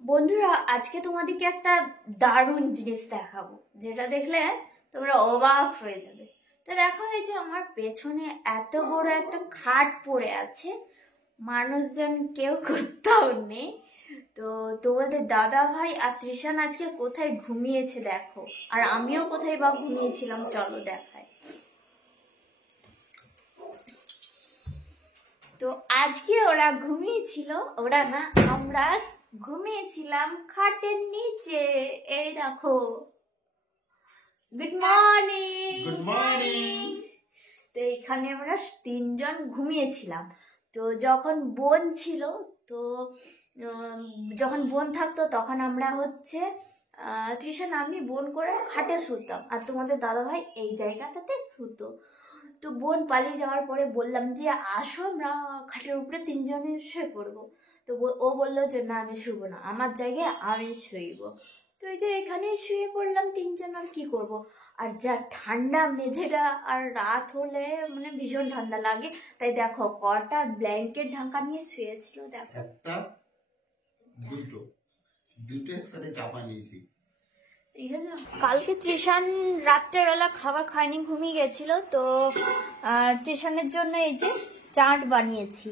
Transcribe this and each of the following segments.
বন্ধুরা, আজকে তোমাদেরকে একটা দারুণ জিনিস দেখাবো, যেটা দেখলে তোমরা অবাক হয়ে যাবে। তো দেখো, এই যে আমার পেছনে এত বড় একটা খাট পড়ে আছে, মানুষজন কেউ কোথাও নেই। তো তোমাদের দাদা ভাই আর তৃষান আজকে কোথায় ঘুমিয়েছে দেখো, আর আমিও কোথায় বা ঘুমিয়েছিলাম, চলো দেখাই। তো আজকে ওরা ঘুমিয়েছিল, ওরা না, আমরা ঘুমিয়েছিলাম খাটের নিচে। এই দেখো, গুড মর্নিং। Good morning. তো এখানে আমরা তিনজন ঘুমিয়েছিলাম। তো যখন বোন ছিল, তো যখন বোন থাকতো তখন আমরা হচ্ছে তৃষান আমি বোন করে খাটে শুতাম, আর তোমাদের দাদা ভাই এই জায়গাটাতে শুতো। তো বোন পালিয়ে যাওয়ার পরে বললাম যে আসো আমরা খাটের উপরে তিনজনে শুয়ে পড়বো। তো ও বললো যে না, আমি শুবো না, আমার জায়গায় আমি শুইব। তো এই যে এখানেই শুয়ে পড়লাম তিনজন, আর কি করব। আর যা ঠান্ডা মেঝেটা, আর রাত হলে মানে ভীষণ ঠান্ডা লাগে। তাই দেখো কটা ব্ল্যাঙ্কেট ঢাকা নিয়ে শুয়েছিল, দেখো একটা দুটো একসাথে চাপা নিয়েছি। ঠিক আছে। কালকে তৃষান রাত্রেবেলা খাবার খায়নি, ঘুমিয়ে গেছিল। তো আর তৃষানের জন্য এই যে চাট বানিয়েছি।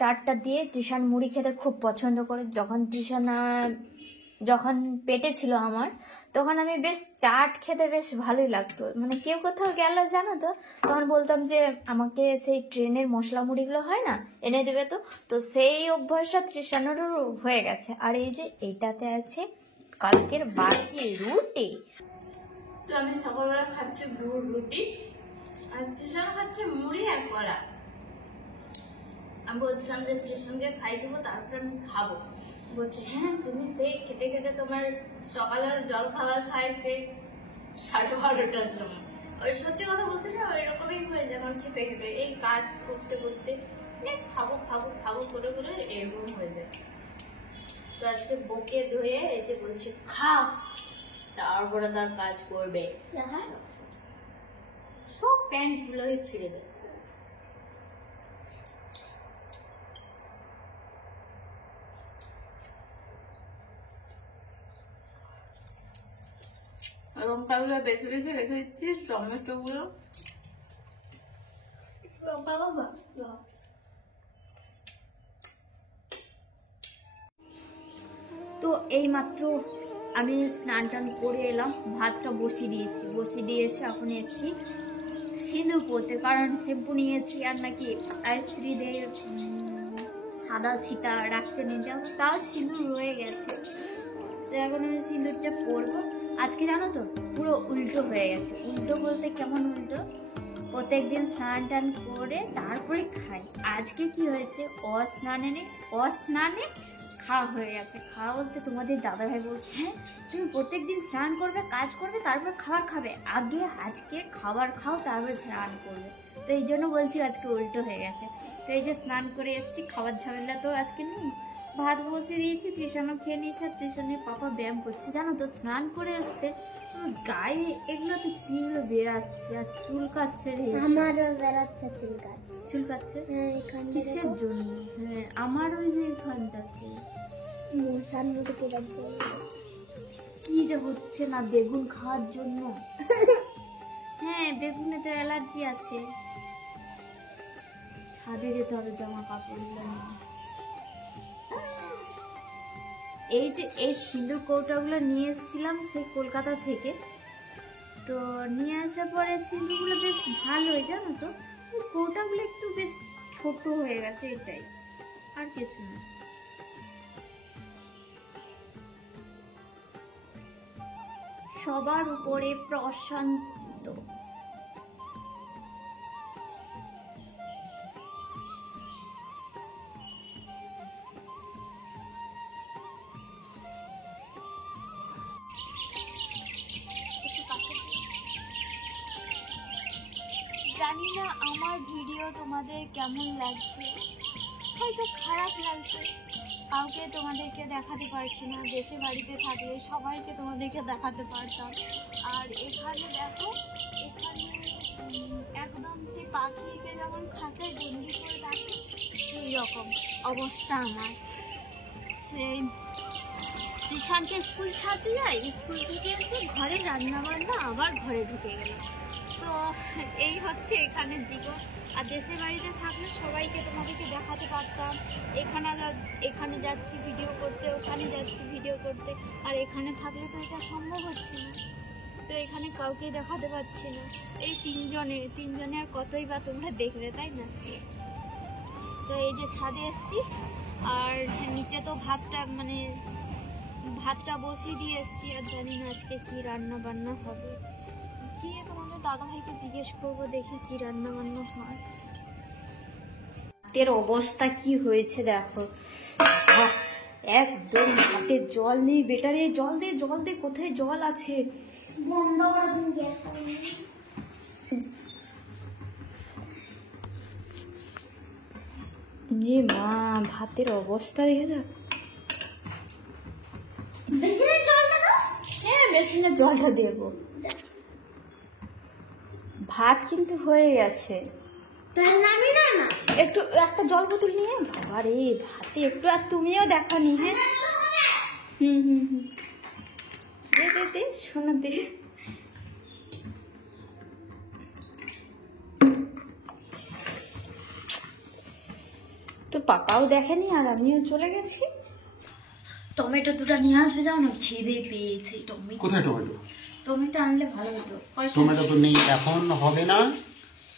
চাটটা দিয়ে তৃষান মুড়ি খেতে খুব পছন্দ করে। যখন পেটে ছিল আমার, তখন আমি বেশ চাট খেতে বেশ ভালোই লাগতো। মানে কেউ কোথাও গেল জানো তো, তখন বলতাম যে আমাকে সেই ট্রেনের মশলা মুড়িগুলো হয় না, এনে দেবে। তো সেই অভ্যাসটা তৃষানেরও হয়ে গেছে। আর এই যে এইটাতে আছে কালকের বাসি রুটি। তো আমি সকালবেলা খাচ্ছি গুড় রুটি, আর তৃষান খাচ্ছে মুড়ি আর কলা। আমি বলছিলাম যে তৃষানকে খাই দেবো, তারপরে আমি খাবো। বলছে হ্যাঁ, তুমি সেই খেতে খেতে তোমার সকালের জল খাবার খাই সেই 12:30টার সময়। ওই সত্যি কথা বলতে না, ওইরকমই হয়ে যায় আমার খেতে খেতে, এই কাজ করতে করতে খাবো খাবো খাবো করে করে এরকম হয়ে যায়। তো আজকে বকে ধুয়ে এই যে বলছে খা, তারপরে তার কাজ করবে। সব প্যান্ট গুলো ছিঁড়ে দেয়। লঙ্কাগুলো বেশি বেশি রেখে দিচ্ছি, টমেটো গুলো তো এই মাত্র আমি স্নান টান করে এলাম, ভাতটা বসিয়ে দিয়ে এসে এখন এসছি সিঁদুর পরতে, কারণ শ্যাম্পু নিয়েছি আর নাকি স্ত্রীদের সাদা সীতা রাখতে নিতে হবে, তাও সিঁদুর রয়ে গেছে। তো এখন আমি সিঁদুরটা পরবো। আজকে জানো তো পুরো উল্টো হয়ে গেছে। উল্টো বলতে কেমন উল্টো, প্রত্যেকদিন স্নান টান করে তারপরে খাই। আজকে কি হয়েছে, অস্নানে খাওয়া হয়ে গেছে। খাওয়া বলতে তোমাদের দাদাভাই বলছে হ্যাঁ তুমি প্রত্যেকদিন স্নান করবে, কাজ করবে, তারপর খাবার খাবে, আগে আজকে খাবার খাও তারপর স্নান করবে। তো এই জন্য বলছি আজকে উল্টো হয়ে গেছে। তো এই যে স্নান করে এসেছি, খাবার ঝামেলা তো আজকে নেই, ভাত বসিয়ে দিয়েছি, তৃষানও খেয়ে নিয়েছে। আর তৃষানের পাপা ব্যায়াম করছে। জানো তো স্নান করে আসতে গায়ে এগুলোতে কিগুলো বেরাচ্ছে, আর চুল কাচ্ছে। আমারও বেরাচ্ছে চুল কাচ্ছে। হ্যাঁ, কিসের জন্য? হ্যাঁ, আমার ওই যে এখানটাতে কি যে হচ্ছে না, বেগুন খাওয়ার জন্য। হ্যাঁ, বেগুনে তো অ্যালার্জি আছে। ছাদে যেতে হবে জামা কাপড় নিয়ে। এই যে এই সিঁদুর কৌটাগুলো নিয়ে এসেছিলাম সেই কলকাতা থেকে। তো নিয়ে আসার পরে সিঁদুরগুলো বেশ ভালোই, জানো তো কৌটাগুলো একটু বেশ ছোট হয়ে গেছে, এটাই আর কিছু না। সবার উপরে প্রশান্ত। জানি না আমার ভিডিও তোমাদের কেমন লাগছে, হয়তো খারাপ লাগছে। কাউকে তোমাদেরকে দেখাতে পারছি না, দেশে বাড়িতে থাকলে সবাইকে তোমাদেরকে দেখাতে পারতাম। আর এখানে দেখো, এখানে একদম সেই পাখিকে যেমন খাঁচায় বন্দি করে রাখে সেই রকম অবস্থা আমার। সেই ত্রিশানকে স্কুল ছাড়তে যাই, স্কুল থেকে এসে ঘরে রান্না বান্না আবার ঘরে ঢুকে গেল। তো এই হচ্ছে এখানের জীবন। আর দেশের বাড়িতে থাকলে সবাইকে তোমাদেরকে দেখাতে পারতাম, এখানে যাচ্ছি ভিডিও করতে, ওখানে যাচ্ছি ভিডিও করতে। আর এখানে থাকলে তো এটা সম্ভব হচ্ছে না, তো এখানে কাউকে দেখাতে পারছি না। এই তিনজনে আর কতই বা তোমরা দেখবে, তাই না? তো এই যে ছাদে এসছি, আর নিচে তো ভাতটা বসিয়ে দিয়ে এসছি। আর জানি না আজকে কি রান্না বান্না হবে, গিয়ে তোমাদের দাদা ভাইকে জিজ্ঞেস করবো, দেখি কি রান্না বান্না হয়। ভাতের অবস্থা কি হয়েছে দেখো, একদম ভাতে জল নেই। বেটারে জল দে, কোথায় জল আছে? মা, ভাতের অবস্থা দেখে যা। হ্যাঁ, বেসিনের জলটা দেবো। ভাত কিন্তু হয়ে গেছে, একটু একটা জল বোতল নিয়ে। বাবা রে, ভাতে একটু, আর তুমিও দেখানি। হ্যাঁ, দে শোনা দে। তো পাপাও দেখেনি আর আমিও চলে গেছি। টমেটো দুটো নিয়ে আসবে, যাও না, খিদে পেয়েছে। কোথায় টমেটো? টমেটো আনলে ভালো হতো। টমেটো তো নেই, এখন হবে না,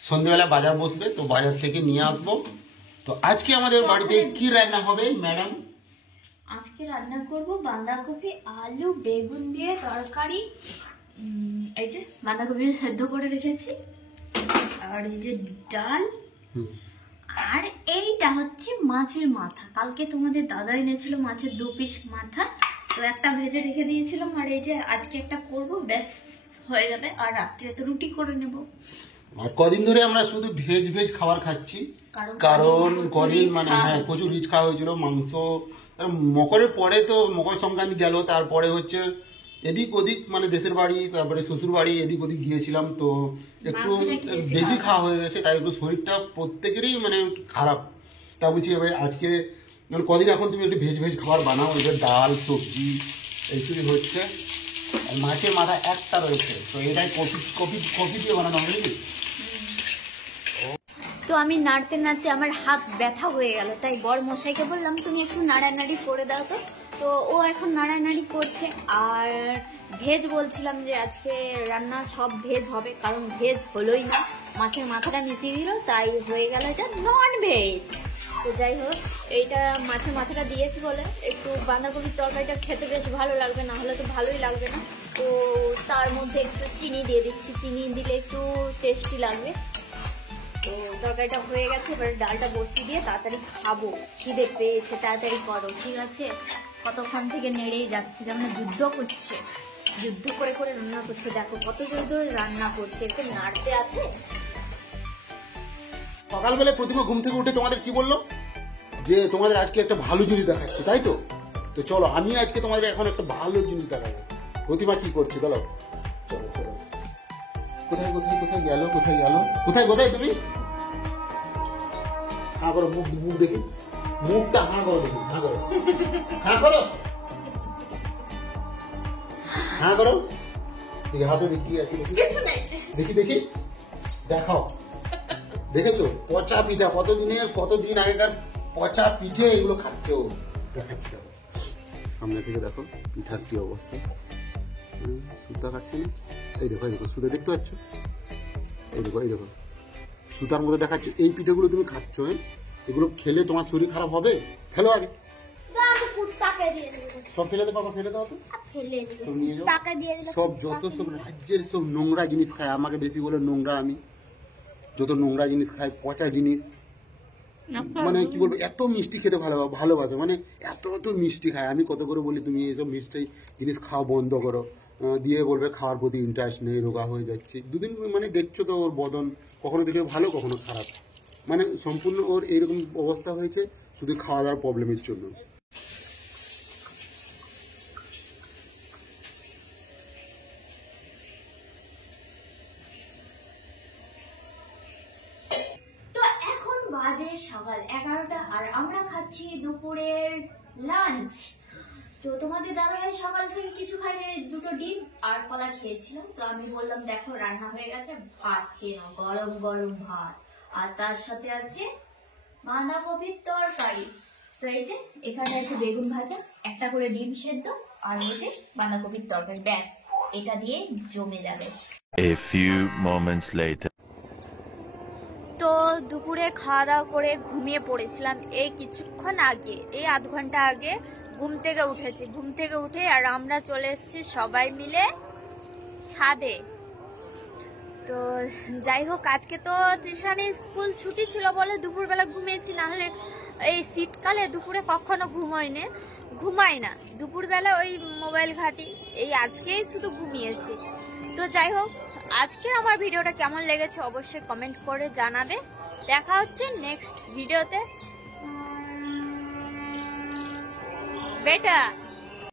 সন্ধ্যেবেলা বাজার বসবে, তো বাজার থেকে নিয়ে আসবো। তো আজকে আমাদের বাড়িতে কি রান্না হবে ম্যাডাম? আজকে রান্না করব বাঁধাকপি, আলু, বেগুন দিয়ে তরকারি। এই যে বাঁধাকপি সেদ্ধ করে রেখেছি, আর এই যে ডাল, আর এইটা হচ্ছে মাছের মাথা। কালকে তোমাদের দাদা এনেছিল মাছের 2 পিস মাথা, তো একটা ভেজে রেখে দিয়েছিলাম। আর এই যে আজকে একটা করব, ব্যাস হয়ে যাবে। আর রাত্রে তো রুটি করে নেব। আর কদিন ধরে আমরা শুধু ভেজ খাবার খাচ্ছি, কারণ কদিন প্রচুর রিচ খাওয়া হয়েছিল মাংস। মকরের পরে তো মকর সংক্রান্তি গেল, তারপরে হচ্ছে এদিক ওদিক, দেশের বাড়ি, তারপরে শ্বশুর বাড়ি, এদিক ওদিক গিয়েছিলাম, তো একটু বেশি খাওয়া হয়ে গেছে, তাই একটু শরীরটা প্রত্যেকেরই খারাপ। তা বলছি এবার আজকে কদিন এখন তুমি একটু ভেজ খাবার বানাও, এবার ডাল সবজি এইসবই হচ্ছে। আর মাছের মাথা একটা রয়েছে, তো এটাই কপি দিয়ে বানানো হবে নাকি? তো আমি নাড়তে আমার হাত ব্যথা হয়ে গেল, তাই বর মশাইকে বললাম তুমি একটু নাড়ানাড়ি করে দাও। তো ও এখন নাড়ানাড়ি করছে। আর ভেজ বলছিলাম যে আজকে রান্না সব ভেজ হবে, কারণ ভেজ হলোই না, মাছের মাথাটা মিশিয়ে দিল, তাই হয়ে গেল এটা নন ভেজ। তো যাই হোক, এইটা মাছের মাথাটা দিয়েছি বলে একটু বাঁধাকপির তরকারিটা খেতে বেশ ভালো লাগবে, না হলে তো ভালোই লাগবে না। তো তার মধ্যে একটু চিনি দিয়ে দিচ্ছি, চিনি দিলে একটু টেস্টি লাগবে। তো তরকারিটা হয়ে গেছে, এবার ডালটা বসিয়ে দিয়ে তাড়াতাড়ি খাবো, খিদে পেয়েছে, তাড়াতাড়ি করো, ঠিক আছে? কতক্ষণ থেকে নেড়েই যাচ্ছে, যেমন যুদ্ধ করছে, যুদ্ধ করে রান্না করছে। দেখো কত জোরে রান্না করছে, একটু নাড়তে আছে। সকালবেলা প্রতিমা ঘুম থেকে উঠে তোমাদের কি বললো যে তোমাদের আজকে একটা ভালো জিনিস দেখাচ্ছে, তাই তো? তো চলো, আমি আজকে তোমাদের এখন একটা ভালো জিনিস দেখাবো। প্রতিমা কি করছে চলো। কোথায় তুমি? হ্যাঁ করো, মুখ দেখি, মুখটা হাঁ করো, দেখি হাঁ করো দেখি, হাতে দেখি আছে দেখি দেখাও। দেখেছো পচা পিঠা, কতদিন আগেকার পচা পিঠে, এগুলো খাচ্ছে ও। দেখাচ্ছি সামনে থেকে, দেখো পিঠার কি অবস্থা। সুতা খাচ্ছে না, এই দেখো সুতা দেখতে পাচ্ছ, এই দেখো সুতার মধ্যে দেখাচ্ছে। এই পিঠেগুলো তুমি খাচ্ছ, এগুলো খেলে তোমার শরীর খারাপ হবে। ফেলো আগে, সব ফেলে দাও, ফেলে দাও তো, সব নিয়ে যাও। সব যত সব রাজ্যের সব নোংরা জিনিস খায়, আমাকে বেশি বলে নোংরা, আমি যত নোংরা জিনিস খাই, পচা জিনিস, কি বলবো, এত মিষ্টি খেতে ভালোবাসে, এত মিষ্টি খায়। আমি কত করে বলি তুমি এইসব মিষ্টি জিনিস খাওয়া বন্ধ করো, দিয়ে বলবে খাওয়ার প্রতি ইন্টারেস্ট নেই, রোগা হয়ে যাচ্ছে। দুদিন দেখছো তো ওর বদন, কখনো দেখে ভালো, কখনো খারাপ, সম্পূর্ণ ওর এইরকম অবস্থা হয়েছে শুধু খাওয়া দাওয়ার প্রবলেমের জন্য। বাজে সকাল 11টা, আর আমরা খাচ্ছি দুপুরের লাঞ্চ। তো তোমাদের দাদাভাই সকাল থেকে কিছু খাইনি, 2টো ডিম আর কলা খেয়েছিলাম। তো আমি বললাম দেখো রান্না হয়ে গেছে, ভাত খেয়ে নাও, গরম গরম ভাত, আর তার সাথে আছে বাঁধাকপির তরকারি। তো এই যে এখানে আছে বেগুন ভাজা, একটা করে ডিম সেদ্ধ, আর এই যে বাঁধাকপির তরকারি, ব্যাস এটা দিয়ে জমে যাবে। A few moments later. তো দুপুরে খাওয়া দাওয়া করে ঘুমিয়ে পড়েছিলাম এই কিছুক্ষণ আগে, এই আধ ঘন্টা আগে ঘুম থেকে উঠেছি। ঘুম থেকে উঠে আর আমরা চলে এসেছি সবাই মিলে ছাদে। তো যাই হোক, আজকে তো তৃষানের স্কুল ছুটি ছিল বলে দুপুরবেলা ঘুমিয়েছি, না হলে এই শীতকালে দুপুরে কখনো ঘুমাই না, দুপুরবেলা ওই মোবাইল ঘাঁটি, এই আজকেই শুধু ঘুমিয়েছি। তো যাই হোক, আজকে আমার ভিডিওটা কেমন লেগেছে অবশ্যই কমেন্ট করে জানাবে। দেখা হচ্ছে নেক্সট ভিডিওতে। বেটা